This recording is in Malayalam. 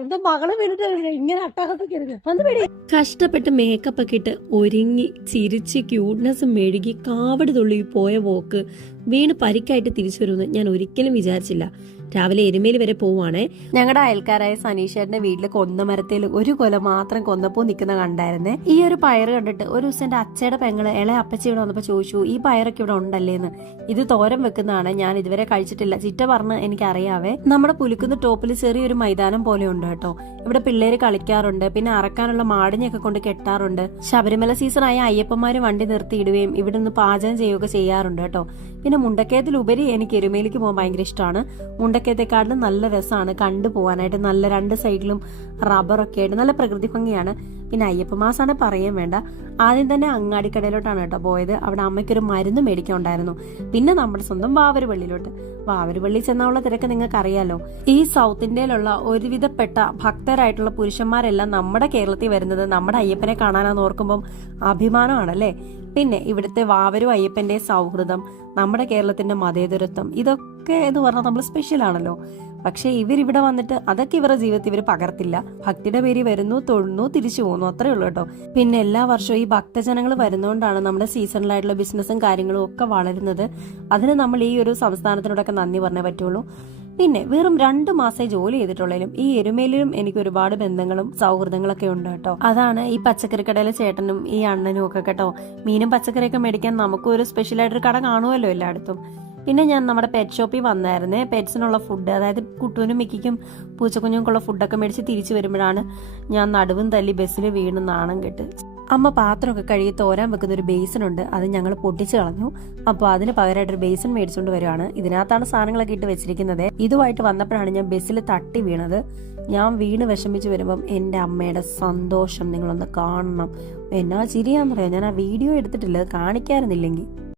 എന്റെ മകളെ വീണിട്ട് ഇങ്ങനെ അട്ടഹസിക്കരുത്. വന്ന് പിടി. കഷ്ടപ്പെട്ട് മേക്കപ്പ് ഒക്കെ ഇട്ട് ഒരുങ്ങി ചിരിച്ച് ക്യൂട്ട്നെസ് മെഴുകി കാവടി തുള്ളി പോയ പോക്ക് വീണ് പരിക്കായിട്ട് തിരിച്ചു വരുമെന്ന് ഞാൻ ഒരിക്കലും വിചാരിച്ചില്ല. രാവിലെ എരുമേലി വരെ പോവാണേ. ഞങ്ങളുടെ അയൽക്കാരായ സനീഷേട്ടന്റെ വീട്ടില് കൊന്നമരത്തിൽ ഒരു കൊല മാത്രം കൊന്നപ്പോ നിൽക്കുന്ന കണ്ടായിരുന്നേ. ഈ ഒരു പയറ് കണ്ടിട്ട് ഒരു ദിവസം എന്റെ അച്ഛയുടെ പെങ്ങള് ഇളയ അപ്പച്ചി ഇവിടെ വന്നപ്പോ ചോദിച്ചു, ഈ പയറൊക്കെ ഇവിടെ ഉണ്ടല്ലേന്ന്. ഇത് തോരൻ വെക്കുന്നതാണ്, ഞാൻ ഇതുവരെ കഴിച്ചിട്ടില്ല. ചിറ്റ പറഞ്ഞ് എനിക്കറിയാവേ. നമ്മുടെ പുലിക്കുന്ന് ടോപ്പിൽ ചെറിയൊരു മൈതാനം പോലെ ഉണ്ട് കേട്ടോ. ഇവിടെ പിള്ളേര് കളിക്കാറുണ്ട്, പിന്നെ അറക്കാനുള്ള മാടിനെയൊക്കെ കൊണ്ട് കെട്ടാറുണ്ട്. ശബരിമല സീസണായ അയ്യപ്പന്മാര് വണ്ടി നിർത്തിയിടുകയും ഇവിടെ നിന്ന് പാചകം ചെയ്യുകയൊക്കെ ചെയ്യാറുണ്ട് കേട്ടോ. പിന്നെ മുണ്ടക്കയത്തിലുപരി എനിക്ക് എരുമേലിക്ക് പോകാൻ ഭയങ്കര ഇഷ്ടമാണ്. മുണ്ടക്കയത്തെക്കാട്ടിലും നല്ല രസമാണ് കണ്ടു പോകാനായിട്ട്. നല്ല രണ്ട് സൈഡിലും റബ്ബറൊക്കെ ആയിട്ട് നല്ല പ്രകൃതി ഭംഗിയാണ്. പിന്നെ അയ്യപ്പ മാസാണ് പറയാൻ വേണ്ട. ആദ്യം തന്നെ അങ്ങാടിക്കടയിലോട്ടാണ് കേട്ടോ പോയത്. അവിടെ അമ്മയ്ക്കൊരു മരുന്ന് മേടിക്കാൻ ഉണ്ടായിരുന്നു. പിന്നെ നമ്മുടെ സ്വന്തം വാവരുപള്ളിയിലോട്ട്. വാവരുപള്ളി ചെന്നുള്ള തിരക്ക് നിങ്ങൾക്ക് അറിയാലോ. ഈ സൗത്ത് ഇന്ത്യയിലുള്ള ഒരുവിധപ്പെട്ട ഭക്തരായിട്ടുള്ള പുരുഷന്മാരെല്ലാം നമ്മുടെ കേരളത്തിൽ വരുന്നത് നമ്മുടെ അയ്യപ്പനെ കാണാനാന്ന് ഓർക്കുമ്പം അഭിമാനമാണല്ലേ. പിന്നെ ഇവിടുത്തെ വാവരും അയ്യപ്പന്റെ സൗഹൃദം, നമ്മുടെ കേരളത്തിന്റെ മതേതരത്വം, ഇതൊക്കെ എന്ന് പറഞ്ഞാൽ നമ്മൾ സ്പെഷ്യൽ ആണല്ലോ. പക്ഷെ ഇവരിവിടെ വന്നിട്ട് അതൊക്കെ ഇവരുടെ ജീവിതത്തിൽ ഇവർ പകർത്തില്ല. ഭക്തിയുടെ പേര് വരുന്നു, തൊഴുന്നു, തിരിച്ചു പോകുന്നു, അത്രേ ഉള്ളൂ കേട്ടോ. പിന്നെ എല്ലാ വർഷവും ഈ ഭക്തജനങ്ങൾ വരുന്നതുകൊണ്ടാണ് നമ്മുടെ സീസണലായിട്ടുള്ള ബിസിനസ്സും കാര്യങ്ങളും ഒക്കെ വളരുന്നത്. അതിന് നമ്മൾ ഈ ഒരു സംസ്ഥാനത്തിനോടൊക്കെ നന്ദി പറഞ്ഞേ പറ്റുള്ളൂ. പിന്നെ വെറും 2 മാസമേ ജോലി ചെയ്തിട്ടുള്ളതിലും ഈ എരുമേലിലും എനിക്ക് ഒരുപാട് ബന്ധങ്ങളും സൗഹൃദങ്ങളൊക്കെ ഉണ്ട് കേട്ടോ. അതാണ് ഈ പച്ചക്കറി കടയിലെ ചേട്ടനും ഈ അണ്ണനും ഒക്കെ കേട്ടോ. മീനും പച്ചക്കറിയൊക്കെ മേടിക്കാൻ നമുക്കും ഒരു സ്പെഷ്യലായിട്ടൊരു കട കാണുമല്ലോ എല്ലായിടത്തും. പിന്നെ ഞാൻ നമ്മുടെ പെറ്റ് ഷോപ്പിൽ വന്നായിരുന്നേ. പെറ്റ്സിനുള്ള ഫുഡ്, അതായത് കുട്ടുവിനും മിക്കിക്കും പൂച്ചക്കുഞ്ഞുങ്ങൾക്കുള്ള ഫുഡൊക്കെ മേടിച്ച് തിരിച്ചു വരുമ്പോഴാണ് ഞാൻ നടുവും തല്ലി ബസ്സിൽ വീണ് നാണം കെട്ട്. അമ്മ പാത്രമൊക്കെ കഴുകി തോരാൻ വെക്കുന്ന ഒരു ബേസിനുണ്ട്, അത് ഞങ്ങൾ പൊട്ടിച്ചു കളഞ്ഞു. അപ്പോൾ അതിന് പകരമായിട്ടൊരു ബേസിൻ മേടിച്ചുകൊണ്ട് വരുവാണ്. ഇതിനകത്താണ് സാധനങ്ങളൊക്കെ ഇട്ട് വെച്ചിരിക്കുന്നത്. ഇതുമായിട്ട് വന്നപ്പോഴാണ് ഞാൻ ബസ്സിൽ തട്ടി വീണത്. ഞാൻ വീണ് വിഷമിച്ച് വരുമ്പം എൻ്റെ അമ്മയുടെ സന്തോഷം നിങ്ങളൊന്ന് കാണണം. എന്നാ ചിരിയാന്നറിയാം. ഞാൻ ആ വീഡിയോ എടുത്തിട്ടില്ല, കാണിക്കാറുന്നില്ലെങ്കിൽ.